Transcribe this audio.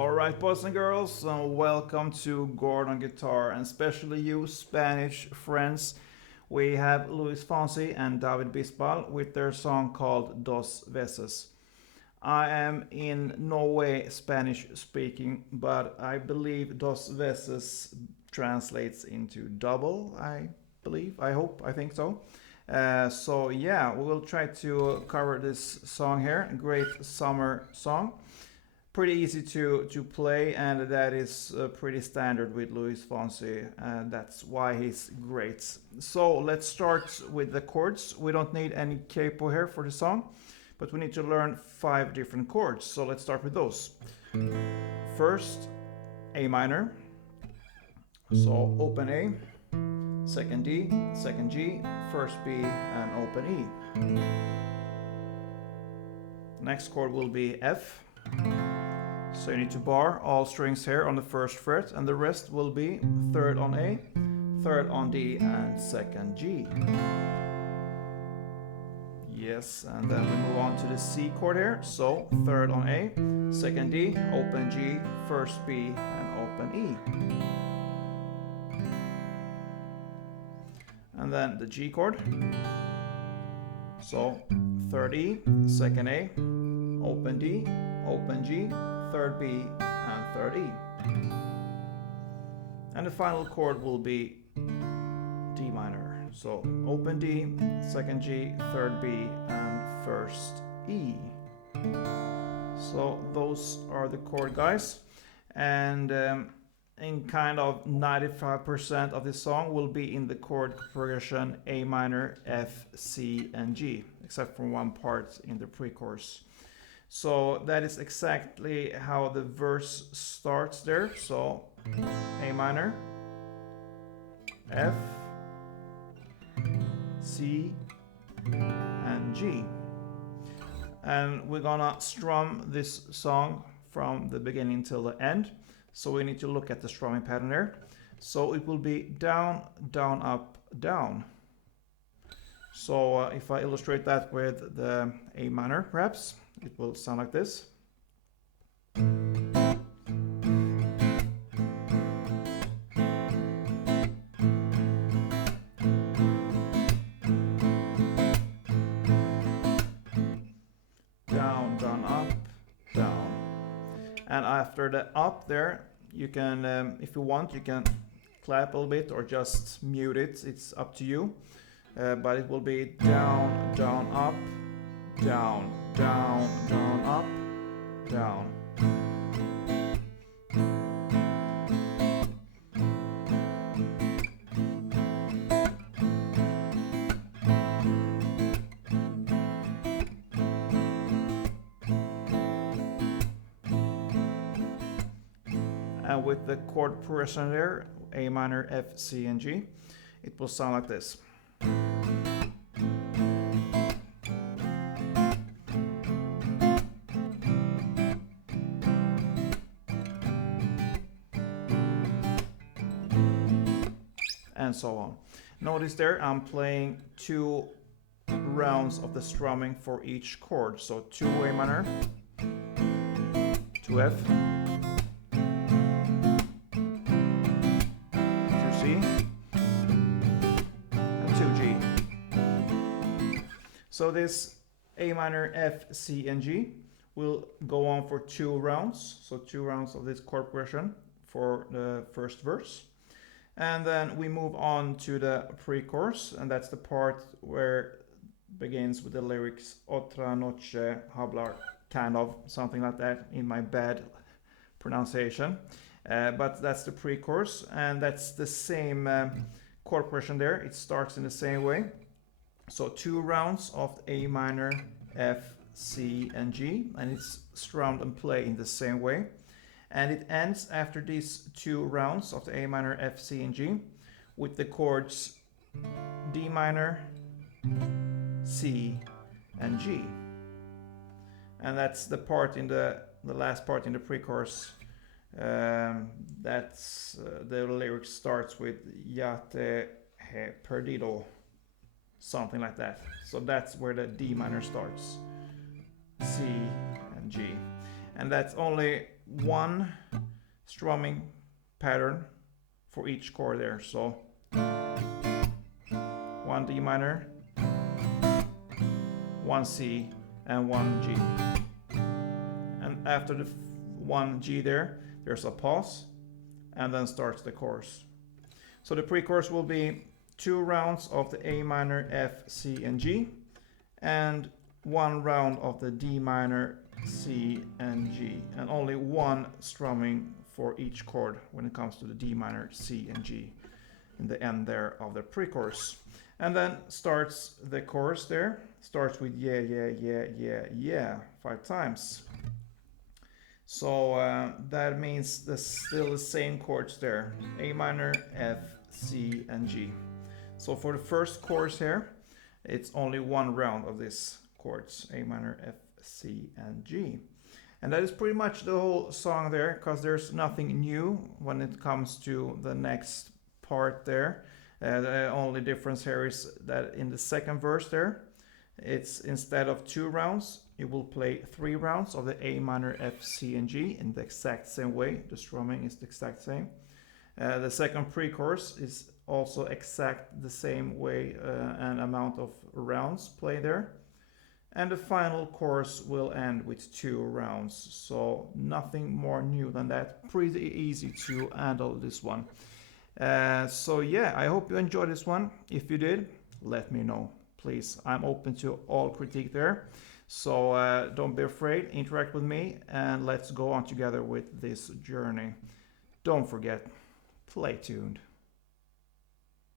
Alright, boys and girls, welcome to Chord on Guitar, and especially you Spanish friends. We have Luis Fonsi and David Bisbal with their song called Dos Veces. I am in no way Spanish speaking, but I believe Dos Veces translates into double, I believe, I hope, I think so. So yeah, we will try to cover this song here, a great summer song. Pretty easy to play, and that is pretty standard with Luis Fonsi, and that's why he's great. So let's start with the chords. We don't need any capo here for the song, but we need to learn 5 different chords. So let's start with those. First, A minor. So open A, second D, second G, first B, and open E. Next chord will be F. So you need to bar all strings here on the first fret, and the rest will be third on A, third on D, and second G. Yes, and then we move on to the C chord here. So third on A, second D, open G, first B, and open E. And then the G chord. So third E, second A, open D, open G, third B, and third E. And the final chord will be D minor. So open D, second G, third B, and first E. So those are the chord, guys. And in kind of 95% of the song will be in the chord progression A minor, F, C, and G, except for one part in the pre-chorus. So that is exactly how the verse starts there. So A minor, F, C, and G. And we're gonna strum this song from the beginning till the end. So we need to look at the strumming pattern there. So it will be down, down, up, down. So if I illustrate that with the A minor, perhaps, it will sound like this. Down, down, up, down. And after the up there, you can, if you want, you can clap a little bit or just mute it. It's up to you. But it will be down, down, up, down, down, down, up, down. And with the chord progression there, A minor, F, C, and G, it will sound like this. And so on. Notice there I'm playing 2 rounds of the strumming for each chord. So 2 A minor, 2 F, 2 C, and 2 G. So this A minor, F, C, and G will go on for 2 rounds. So 2 rounds of this chord progression for the first verse. And then we move on to the pre-chorus, and that's the part where begins with the lyrics Otra noche hablar, kind of something like that in my bad pronunciation. But that's the pre-chorus, and that's the same chord progression there. It starts in the same way. So 2 rounds of A minor, F, C, and G, and it's strummed and played in the same way. And it ends after these 2 rounds of the A minor, F, C, and G with the chords D minor, C, and G. And that's the part in the last part in the pre-chorus. That's the lyric starts with Ya te he perdido, something like that. So that's where the D minor starts, C, and G. And that's only one strumming pattern for each chord there. So one D minor, one C, and one G. And after the one G there's a pause, and then starts the chorus. So the pre-chorus will be 2 rounds of the A minor, F, C, and G, and 1 round of the D minor, C, and G, and only 1 strumming for each chord when it comes to the D minor, C, and G in the end there of the pre-chorus. And then starts the chorus there, starts with yeah, yeah, yeah, yeah, yeah, 5 times. So that means there's still the same chords there, A minor, F, C, and G. So for the first chorus here, it's only 1 round of these chords, A minor, F, C, and G. And that is pretty much the whole song there, because there's nothing new when it comes to the next part there. The only difference here is that in the second verse there, it's instead of 2 rounds, it will play 3 rounds of the A minor, F, C, and G in the exact same way. The strumming is the exact same. The second pre-chorus is also exact the same way and amount of rounds played there. And the final chorus will end with 2 rounds. So nothing more new than that. Pretty easy to handle this one. So yeah, I hope you enjoyed this one. If you did, let me know. Please, I'm open to all critique there. So don't be afraid, interact with me, and let's go on together with this journey. Don't forget, play tuned.